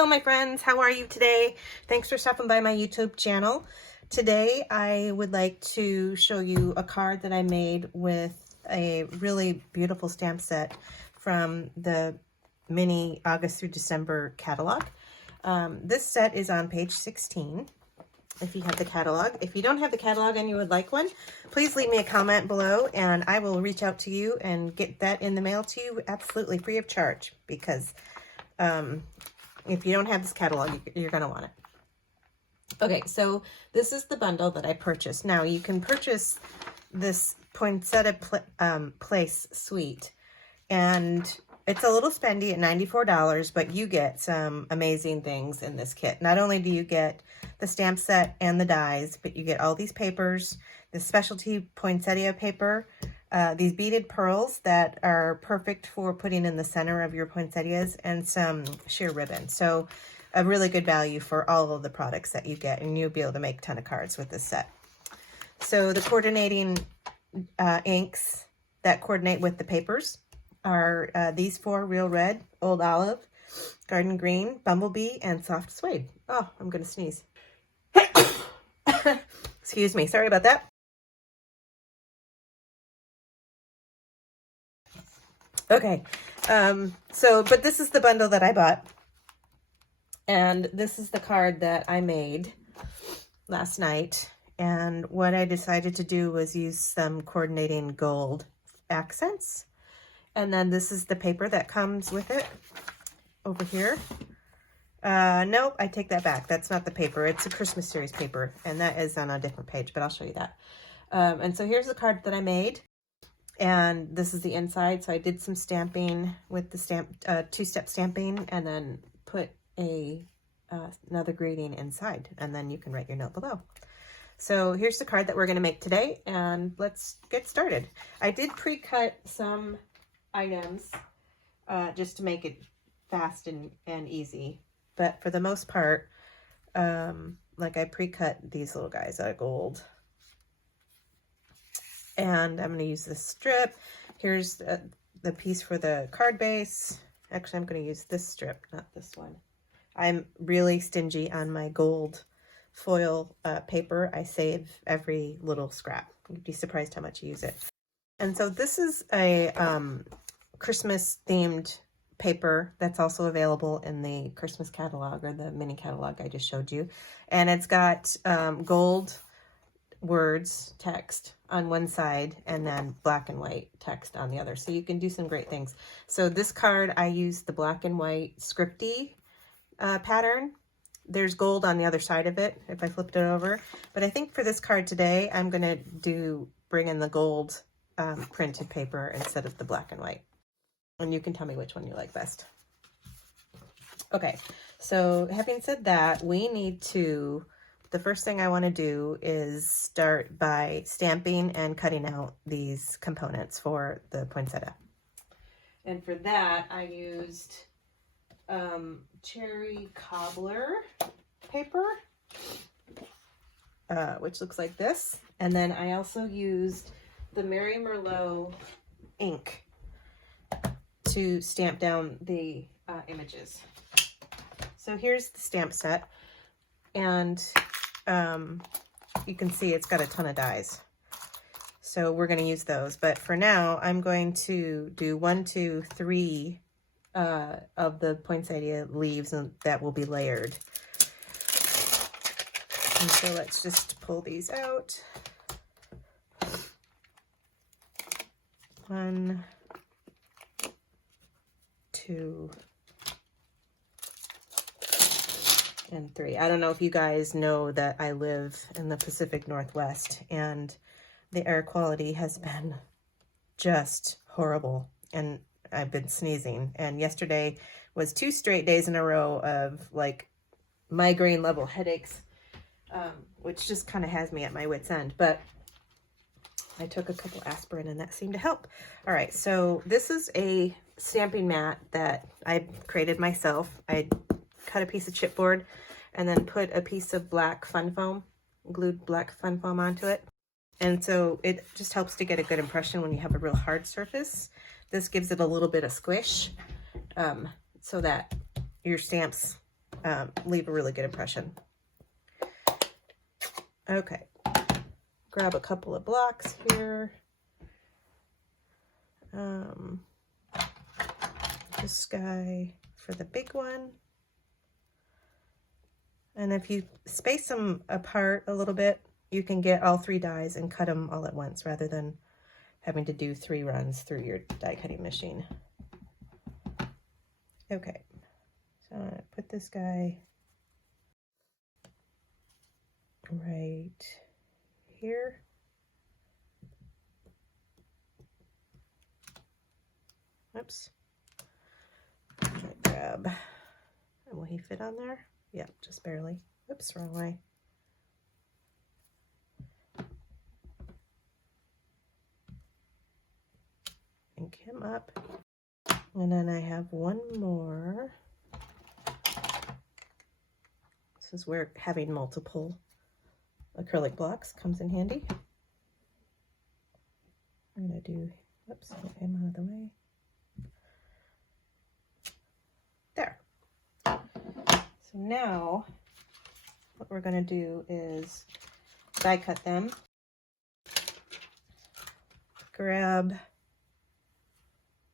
Hello my friends, how are you today? Thanks for stopping by my YouTube channel. Today I would like to show you a card that I made with a really beautiful stamp set from the mini August through December catalog. This set is on page 16 if you have the catalog. If you don't have the catalog and you would like one, please leave me a comment below and I will reach out to you and get that in the mail to you absolutely free of charge, because if you don't have this catalog, you're going to want it. Okay, so this is the bundle that I purchased. Now, you can purchase this Poinsettia Place suite, and it's a little spendy at $94, but you get some amazing things in this kit. Not only do you get the stamp set and the dies, but you get all these papers, the specialty poinsettia paper, these beaded pearls that are perfect for putting in the center of your poinsettias, and some sheer ribbon. So a really good value for all of the products that you get, and you'll be able to make a ton of cards with this set. So the coordinating inks that coordinate with the papers are these four: Real Red, Old Olive, Garden Green, Bumblebee, and Soft Suede. Oh, I'm going to sneeze. Excuse me. Sorry about that. Okay. But this is the bundle that I bought. And this is the card that I made last night. And what I decided to do was use some coordinating gold accents. And then this is the paper that comes with it over here. Nope, I take that back. That's not the paper. It's a Christmas series paper, and that is on a different page, but I'll show you that. And so here's the card that I made, and this is the inside. So I did some stamping with the two-step stamping, and then put another greeting inside, and then you can write your note below. So here's the card that we're going to make today, and let's get started. I did pre-cut some items just to make it fast and easy, but for the most part, like I pre-cut these little guys out of gold, and I'm going to use this strip. Here's the piece for the card base. Actually, I'm going to use this strip, not this one. I'm really stingy on my gold foil paper. I save every little scrap. You'd be surprised how much I use it. And so this is a Christmas themed paper that's also available in the Christmas catalog, or the mini catalog I just showed you. And it's got gold words, text on one side, and then black and white text on the other. So you can do some great things. So this card, I used the black and white scripty pattern. There's gold on the other side of it if I flipped it over. But I think for this card today, I'm going to bring in the gold printed paper instead of the black and white. And you can tell me which one you like best. Okay, so having said that, the first thing I want to do is start by stamping and cutting out these components for the poinsettia. And for that, I used cherry cobbler paper, which looks like this. And then I also used the Mary Merlot ink to stamp down the images. So here's the stamp set, and you can see it's got a ton of dies. So we're going to use those. But for now, I'm going to do 1, 2, 3 of the poinsettia leaves, and that will be layered. And so let's just pull these out. 1, 2, and 3. I don't know if you guys know that I live in the Pacific Northwest, and the air quality has been just horrible, and I've been sneezing. And yesterday was 2 straight days in a row of like migraine level headaches, which just kind of has me at my wit's end. But I took a couple aspirin and that seemed to help. All right, so this is a stamping mat that I created myself. I cut a piece of chipboard and then put a piece of black fun foam, glued black fun foam onto it. And so it just helps to get a good impression when you have a real hard surface. This gives it a little bit of squish so that your stamps leave a really good impression. Okay, grab a couple of blocks here. This guy for the big one. And if you space them apart a little bit, you can get all 3 dies and cut them all at once rather than having to do 3 runs through your die cutting machine. Okay, so I'm gonna put this guy right here. Oops. Grab, and will he fit on there? Yeah, just barely. Oops, wrong way. Ink him up. And then I have one more. This is where having multiple acrylic blocks comes in handy. I'm gonna do, oops, get him out of the way. There. So now what we're gonna do is die cut them. Grab,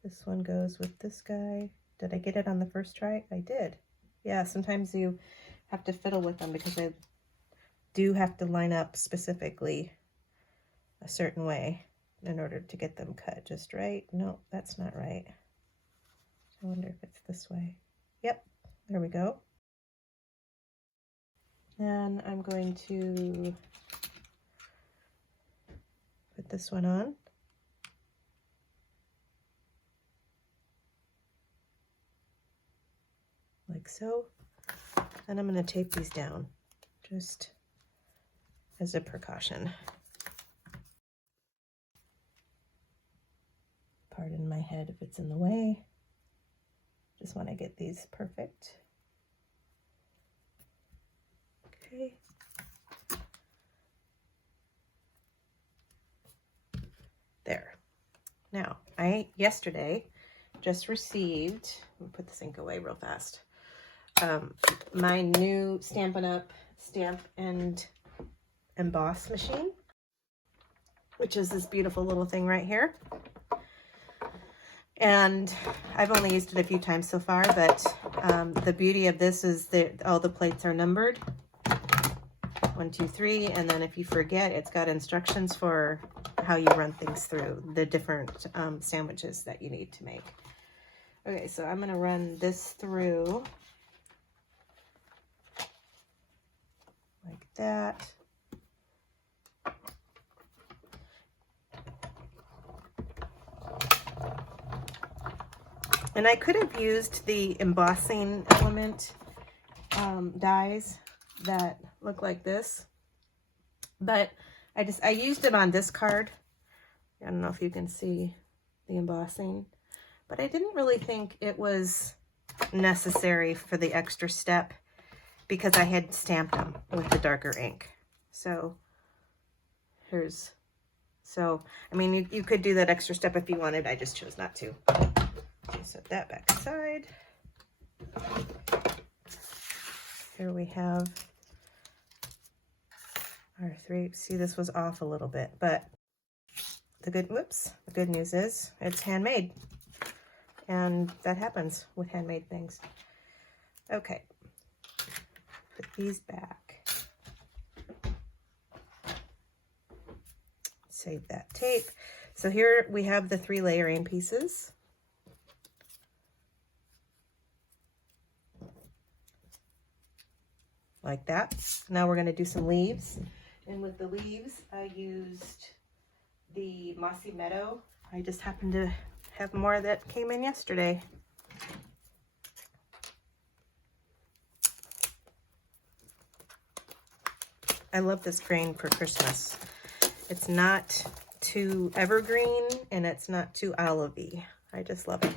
this one goes with this guy. Did I get it on the first try? I did. Yeah, sometimes you have to fiddle with them because they do have to line up specifically a certain way in order to get them cut just right. No, that's not right. I wonder if it's this way. Yep, there we go. Then I'm going to put this one on. Like so. And I'm going to tape these down just as a precaution. Pardon my head if it's in the way. Just want to get these perfect. Okay. There. Now, I yesterday just received, let me put this ink away real fast, my new Stampin' Up stamp and emboss machine, which is this beautiful little thing right here. And I've only used it a few times so far, but the beauty of this is that all the plates are numbered. 1, 2, 3, and then if you forget, it's got instructions for how you run things through the different sandwiches that you need to make. Okay, so I'm gonna run this through like that. And I could have used the embossing element dies that look like this, but I used it on this card. I don't know if you can see the embossing, but I didn't really think it was necessary for the extra step because I had stamped them with the darker ink. So here's, so I mean, you could do that extra step if you wanted. I just chose not to. Okay, set that back aside. Here we have our 3. See, this was off a little bit, but the good news is it's handmade, and that happens with handmade things. Okay, put these back. Save that tape. So here we have the 3 layering pieces. Like that. Now we're going to do some leaves. And with the leaves, I used the Mossy Meadow. I just happened to have more that came in yesterday. I love this grain for Christmas. It's not too evergreen and it's not too olivey. I just love it.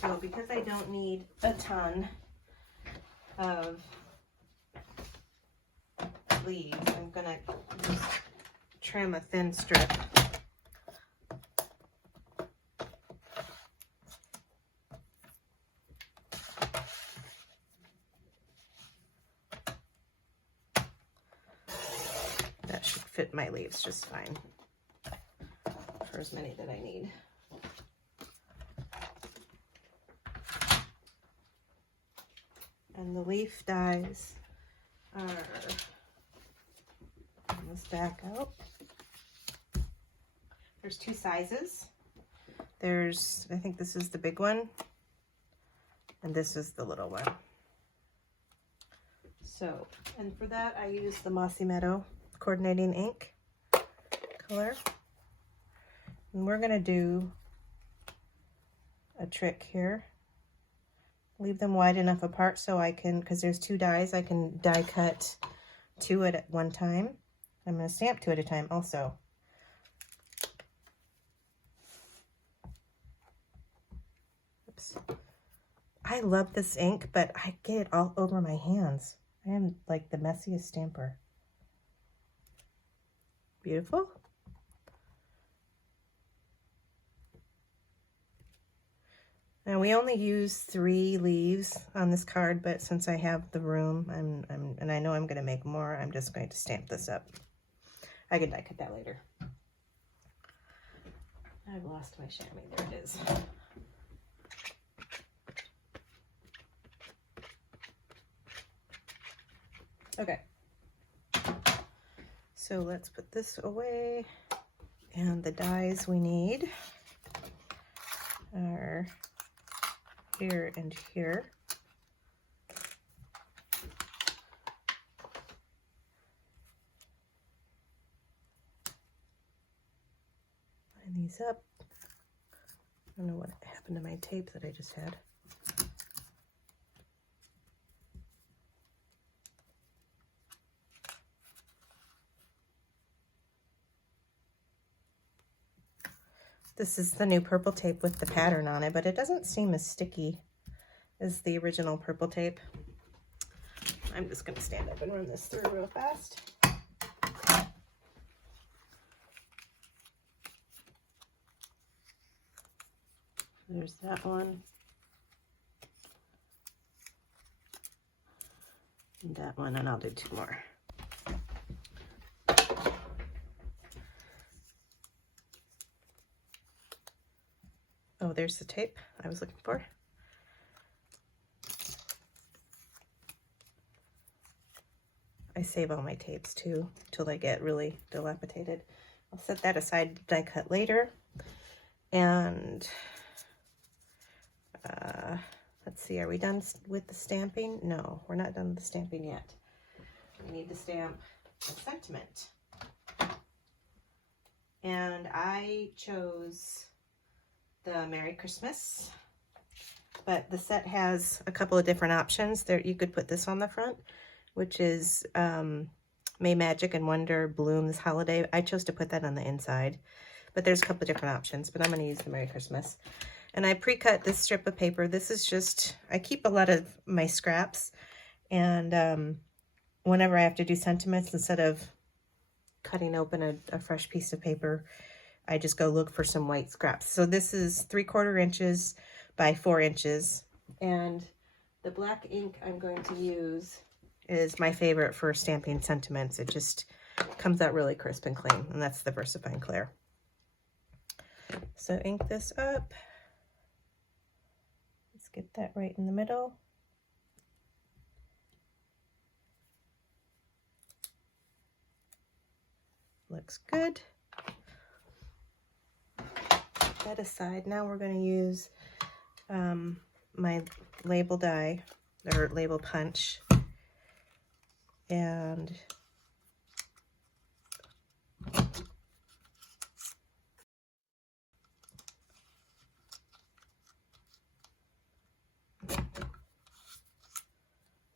So because I don't need a ton of leaves, I'm gonna just trim a thin strip. fit my leaves just fine for as many that I need. And the leaf dies are on this back out. There's two sizes. There's, I think this is the big one, and this is the little one. So, and for that I use the Mossy Meadow coordinating ink color. And we're gonna do a trick here. Leave them wide enough apart so I can, because there's two dies, I can die cut two at one time. I'm going to stamp two at a time also. Oops. I love this ink, but I get it all over my hands. I am like the messiest stamper. Beautiful. Now we only use 3 leaves on this card, but since I have the room, and I know I'm going to make more, I'm just going to stamp this up. I can die cut that later. I've lost my chamois. There it is. Okay. So let's put this away, and the dies we need are here and here. Line these up. I don't know what happened to my tape that I just had. This is the new purple tape with the pattern on it, but it doesn't seem as sticky as the original purple tape. I'm just going to stand up and run this through real fast. There's that one. And that one, and I'll do 2 more. Oh, there's the tape I was looking for. I save all my tapes too till they get really dilapidated. I'll set that aside to die cut later. And let's see, are we done with the stamping? No, we're not done with the stamping yet. We need to stamp a sentiment. And I chose the Merry Christmas, but the set has a couple of different options. There, you could put this on the front, which is May Magic and Wonder Bloom This Holiday. I chose to put that on the inside, but there's a couple of different options, but I'm going to use the Merry Christmas. And I pre-cut this strip of paper. This is just, I keep a lot of my scraps, and whenever I have to do sentiments, instead of cutting open a fresh piece of paper, I just go look for some white scraps. So this is 3/4 inches by 4 inches. And the black ink I'm going to use is my favorite for stamping sentiments. It just comes out really crisp and clean. And that's the VersaFine Clear. So ink this up. Let's get that right in the middle. Looks good. That aside, now we're going to use my label die or label punch, and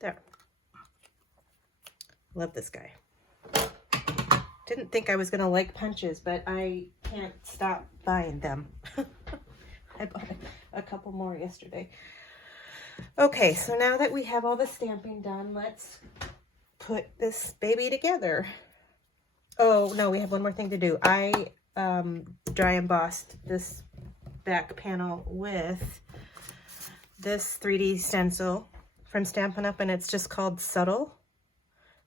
there. Love this guy. Didn't think I was going to like punches, but I can't stop buying them. I bought a couple more yesterday. Okay, so now that we have all the stamping done, let's put this baby together. Oh, no, we have one more thing to do. I dry embossed this back panel with this 3D stencil from Stampin' Up, and it's just called Subtle.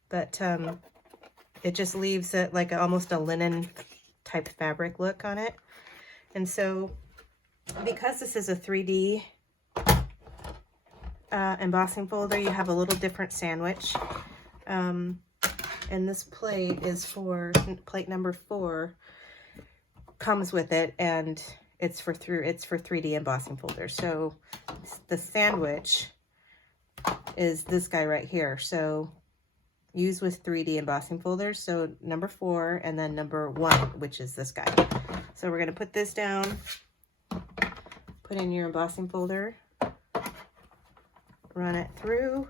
But it just leaves it like almost a linen type fabric look on it. And so because this is a 3D embossing folder, you have a little different sandwich. And this plate is for plate number 4, comes with it, and it's for 3D embossing folders. So the sandwich is this guy right here. So use with 3D embossing folders. So number 4 and then number 1, which is this guy. So we're going to put this down, put in your embossing folder, run it through.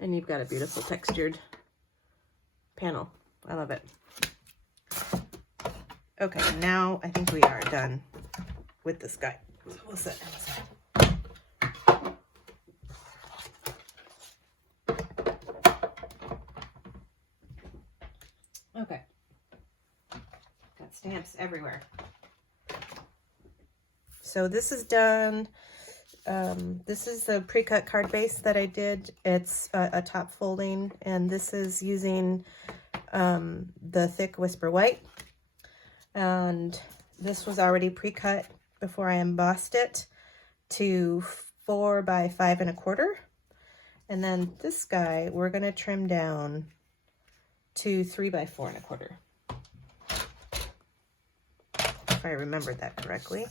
And you've got a beautiful textured panel. I love it. Okay, now I think we are done with this guy. So we'll set him aside. Okay. Got stamps everywhere. So this is done. This is the pre-cut card base that I did. It's a top folding, and this is using the thick Whisper White. And this was already pre-cut before I embossed it to 4 by 5 1/4. And then this guy, we're going to trim down to 3 by 4 1/4. If I remembered that correctly.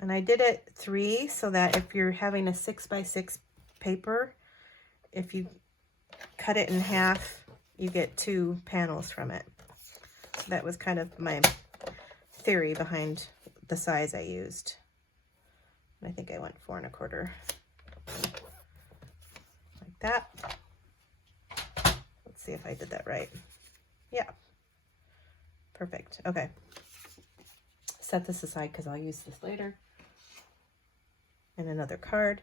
And I did it 3 so that if you're having a 6 by 6 paper, if you cut it in half, you get 2 panels from it. So that was kind of my theory behind the size I used. I think I went 4 1/4. Like that. Let's see if I did that right. Yeah. Perfect. Okay. Set this aside because I'll use this later in another card.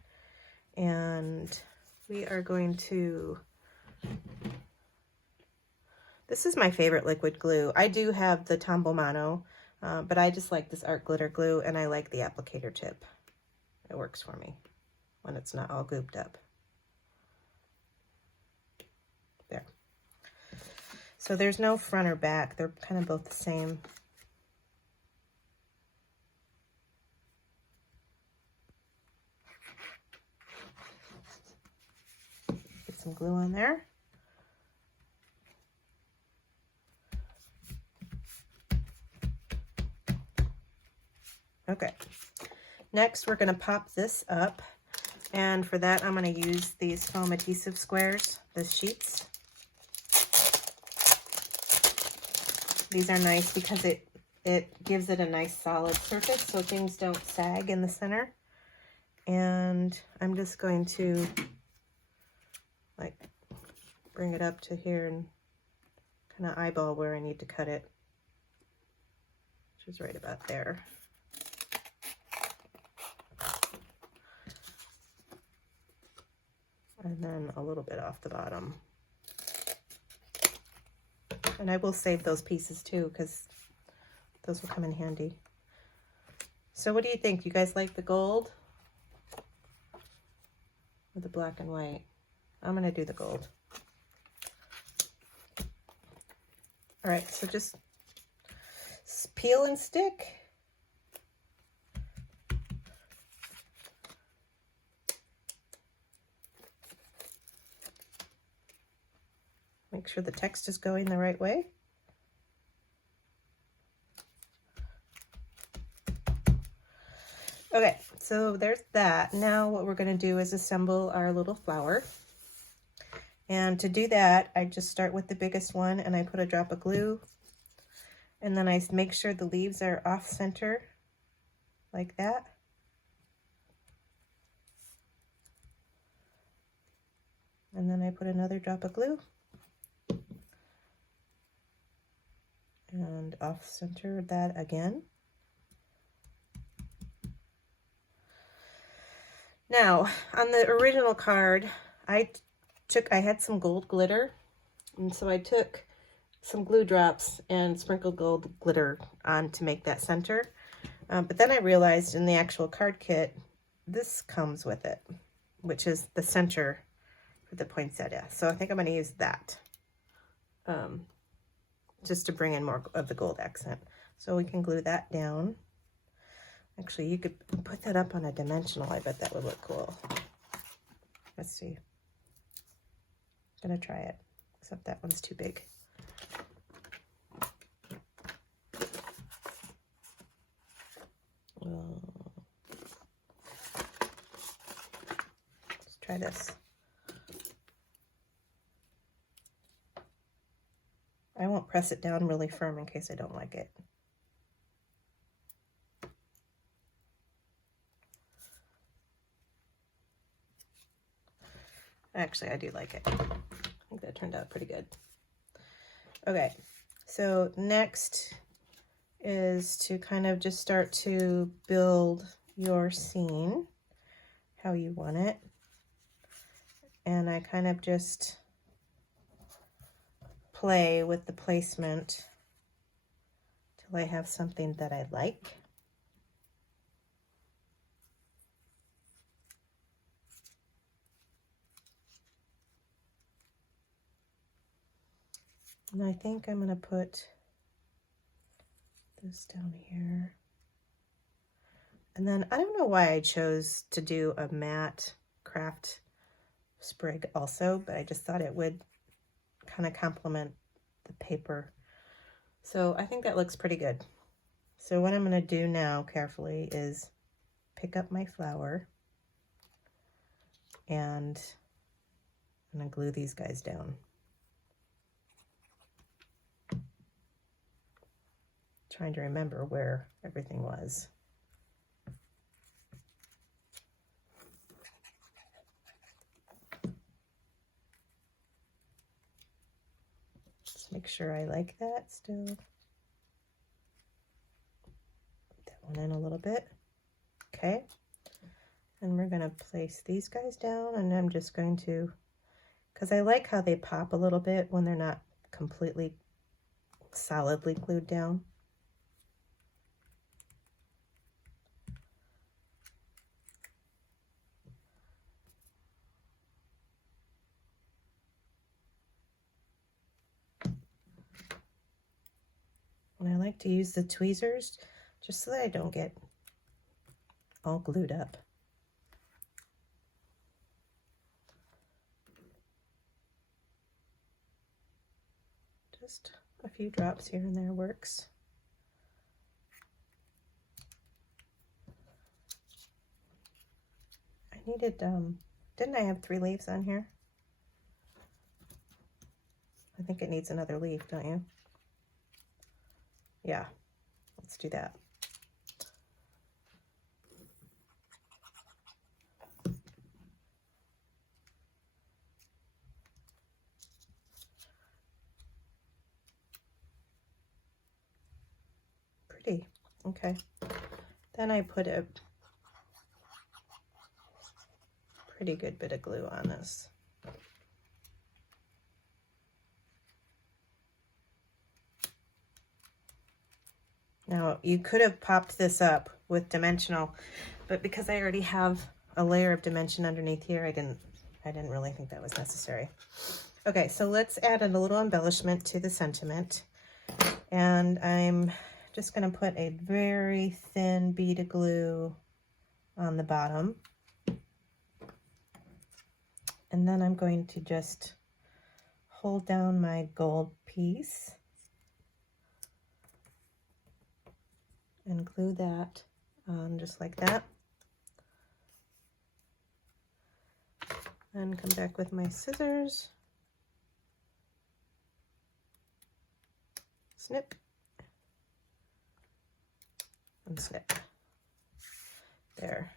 And we are going to, this is my favorite liquid glue. I do have the Tombow Mono, but I just like this art glitter glue, and I like the applicator tip. It works for me when it's not all gooped up. There. So there's no front or back. They're kind of both the same. Get some glue on there. Okay. Next, we're going to pop this up. And for that, I'm going to use these foam adhesive squares, the sheets. These are nice because it gives it a nice solid surface so things don't sag in the center. And I'm just going to like bring it up to here and kind of eyeball where I need to cut it, which is right about there. And then a little bit off the bottom. And I will save those pieces too, because those will come in handy. So what do you think? You guys like the gold or the black and white? I'm going to do the gold. All right, so just peel and stick. Make sure the text is going the right way. Okay, so there's that. Now what we're going to do is assemble our little flower. And to do that, I just start with the biggest one and I put a drop of glue. And then I make sure the leaves are off center, like that. And then I put another drop of glue. And off center that again. Now, on the original card, I had some gold glitter, and so I took some glue drops and sprinkled gold glitter on to make that center. But then I realized in the actual card kit, this comes with it, which is the center for the poinsettia. So I think I'm going to use that just to bring in more of the gold accent. So we can glue that down. Actually, you could put that up on a dimensional. I bet that would look cool. Let's see. I'm going to try it, except that one's too big. Let's try this. I won't press it down really firm in case I don't like it. Actually, I do like it. I think that turned out pretty good. Okay, so next is to kind of just start to build your scene how you want it. And I kind of just play with the placement till I have something that I like. And I think I'm going to put this down here. And then I don't know why I chose to do a matte craft sprig also, but I just thought it would kind of complement the paper. So I think that looks pretty good. So what I'm going to do now carefully is pick up my flower and I'm going to glue these guys down. Trying to remember where everything was. Just make sure I like that still. Put that one in a little bit. Okay. And we're going to place these guys down, and I'm just going to, because I like how they pop a little bit when they're not completely solidly glued down. And I like to use the tweezers just so that I don't get all glued up. Just a few drops here and there works. I needed, didn't I have 3 leaves on here? I think it needs another leaf, don't you? Yeah, let's do that. Pretty, okay. Then I put a pretty good bit of glue on this. Now, you could have popped this up with dimensional, but because I already have a layer of dimension underneath here, I didn't really think that was necessary. Okay, so let's add a little embellishment to the sentiment. And I'm just going to put a very thin bead of glue on the bottom. And then I'm going to just hold down my gold piece and glue that on just like that. Then come back with my scissors, snip and snip. There.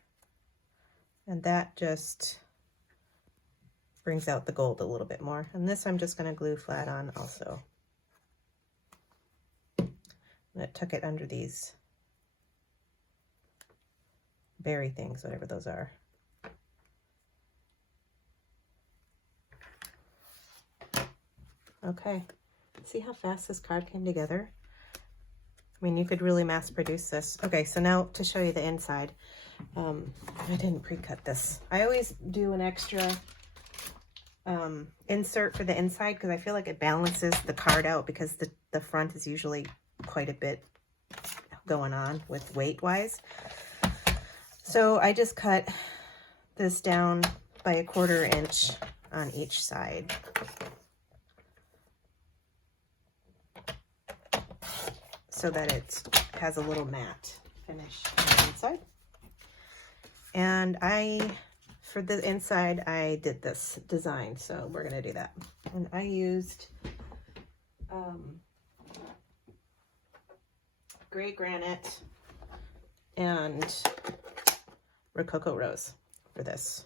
And that just brings out the gold a little bit more. And this I'm just going to glue flat on also. And it took it under these berry things, whatever those are. Okay, see how fast this card came together? I mean, you could really mass produce this. Okay, so now to show you the inside. I didn't pre-cut this. I always do an extra insert for the inside because I feel like it balances the card out, because the front is usually quite a bit going on with weight-wise. So I just cut this down by 1/4 inch on each side. So that it has a little matte finish on the inside. And for the inside, I did this design, so we're gonna do that. And I used gray granite and Rococo rose for this.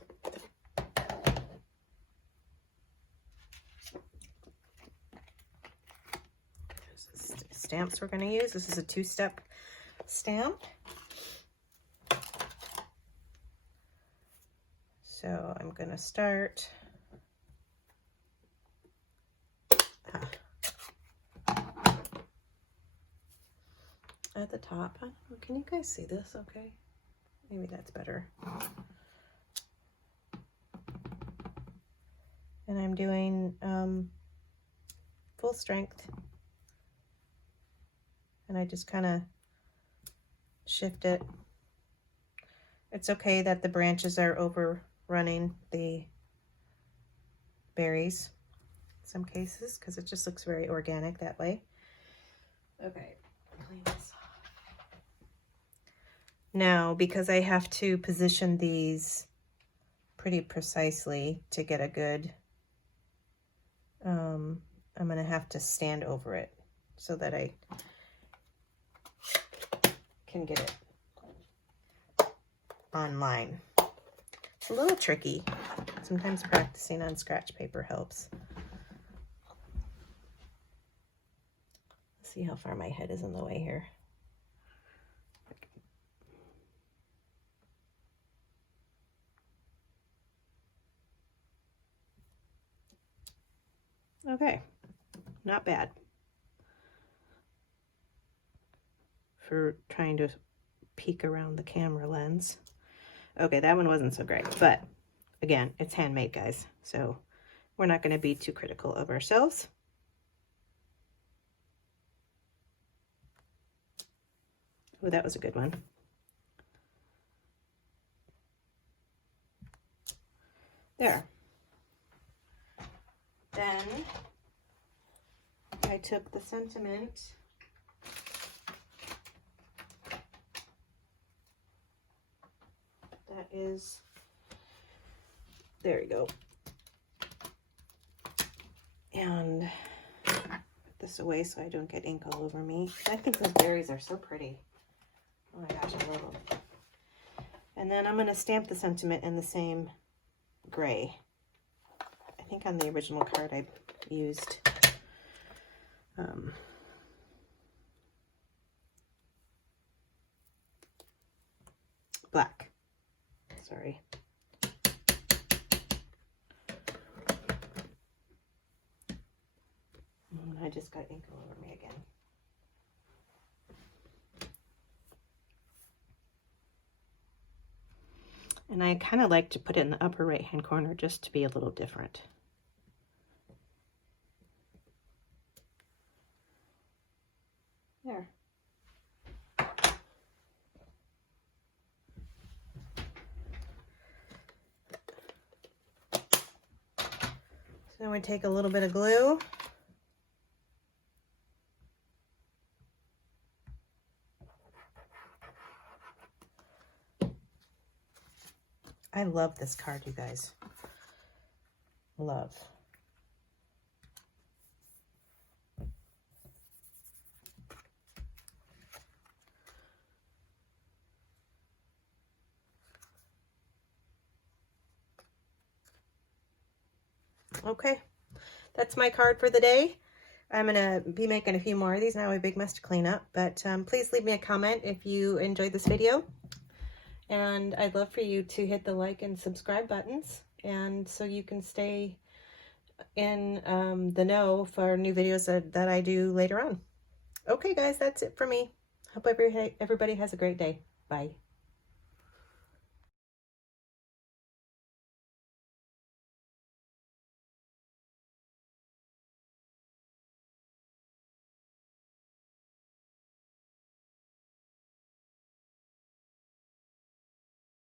Stamps we're going to use. This is a 2-step stamp. So I'm going to start at the top. I don't know, can you guys see this okay? Maybe that's better. And I'm doing full strength. And I just kind of shift it. It's okay that the branches are overrunning the berries in some cases, because it just looks very organic that way. Okay, clean this off. Now, because I have to position these pretty precisely to get a good, I'm going to have to stand over it so that I can get it on line. It's a little tricky. Sometimes practicing on scratch paper helps. Let's see how far my head is in the way here. Okay, not bad for trying to peek around the camera lens. Okay, that one wasn't so great, but again, it's handmade, guys, so we're not going to be too critical of ourselves. Oh, that was a good one. There. Then I took the sentiment that is, there you go, and put this away so I don't get ink all over me. I think those berries are so pretty. Oh my gosh, I love them. And then I'm going to stamp the sentiment in the same gray. I think on the original card I used black. Sorry. And I just got ink all over me again. And I kind of like to put it in the upper right hand corner just to be a little different. There. So then we take a little bit of glue. I love this card, you guys. Love. Okay, that's my card for the day. I'm going to be making a few more of these. Now I have a big mess to clean up, but please leave me a comment if you enjoyed this video. And I'd love for you to hit the like and subscribe buttons, and so you can stay in the know for new videos that I do later on. Okay, guys, that's it for me. Hope everybody has a great day. Bye.